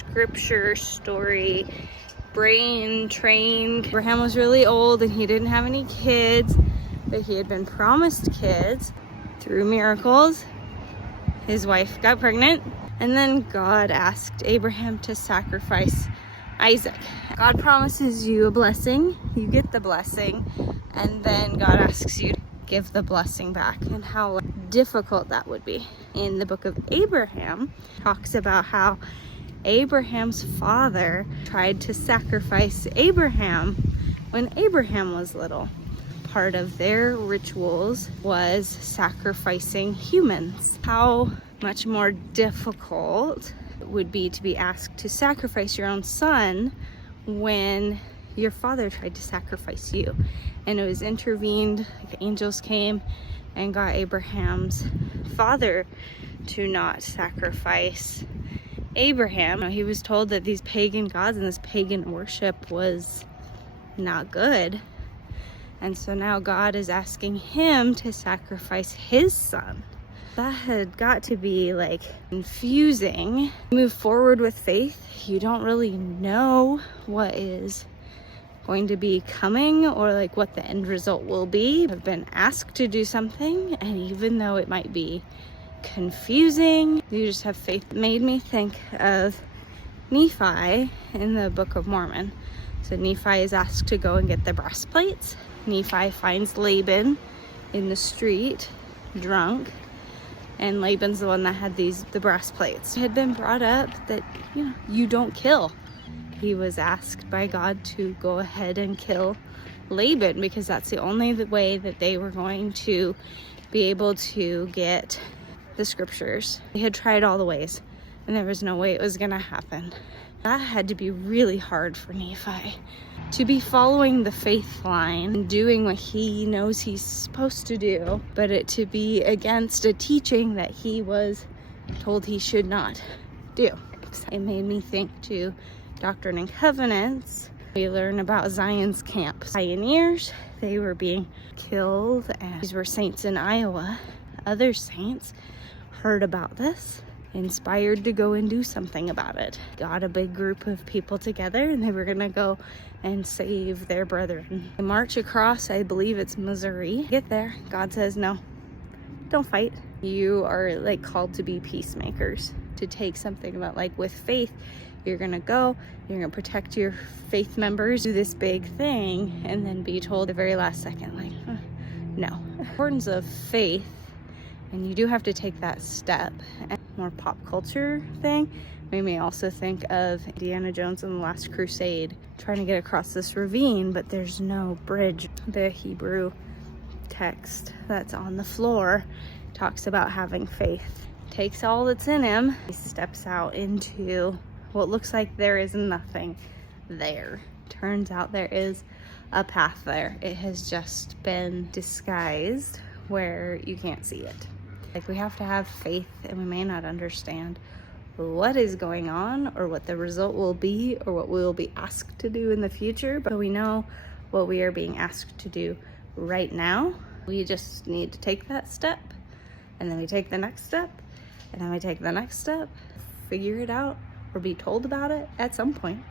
scripture story brain trained. Abraham was really old and he didn't have any kids, but he had been promised kids through miracles. His wife got pregnant, and then God asked Abraham to sacrifice Isaac. God promises you a blessing, you get the blessing, and then God asks you to give the blessing back, and how difficult that would be. In the book of Abraham, talks about how Abraham's father tried to sacrifice Abraham when Abraham was little. Part of their rituals was sacrificing humans. How much more difficult it would be to be asked to sacrifice your own son when your father tried to sacrifice you. And it was intervened, the angels came and got Abraham's father to not sacrifice Abraham. He was told that these pagan gods and this pagan worship was not good. And so now God is asking him to sacrifice his son. That had got to be like confusing. Move forward with faith. You don't really know what is going to be coming or like what the end result will be. I've been asked to do something, and even though it might be confusing, you just have faith. It made me think of Nephi in the Book of Mormon. So Nephi is asked to go and get the breastplates. Nephi finds Laban in the street, drunk, and Laban's the one that had the breastplates. It had been brought up that, you don't kill. He was asked by God to go ahead and kill Laban because that's the only way that they were going to be able to get the scriptures. They had tried all the ways, and there was no way it was gonna happen. That had to be really hard for Nephi, to be following the faith line and doing what he knows he's supposed to do, but it to be against a teaching that he was told he should not do. It made me think to Doctrine and Covenants. We learn about Zion's camp pioneers. They were being killed, and these were saints in Iowa. Other saints heard about this, inspired to go and do something about it. Got a big group of people together, and they were gonna go and save their brethren. They march across, I believe it's Missouri. Get there, God says, no, don't fight. You are like called to be peacemakers, to take something about like with faith. You're gonna go, you're gonna protect your faith members, do this big thing, and then be told the very last second, like, no. Importance of faith, and you do have to take that step. And more pop culture thing, we may also think of Indiana Jones and the Last Crusade, trying to get across this ravine, but there's no bridge. The Hebrew text that's on the floor talks about having faith. Takes all that's in him, he steps out into what looks like there is nothing there. Turns out there is a path there. It has just been disguised where you can't see it. Like, we have to have faith, and we may not understand what is going on or what the result will be or what we will be asked to do in the future, but we know what we are being asked to do right now. We just need to take that step, and then we take the next step, and then we take the next step, figure it out, or be told about it at some point.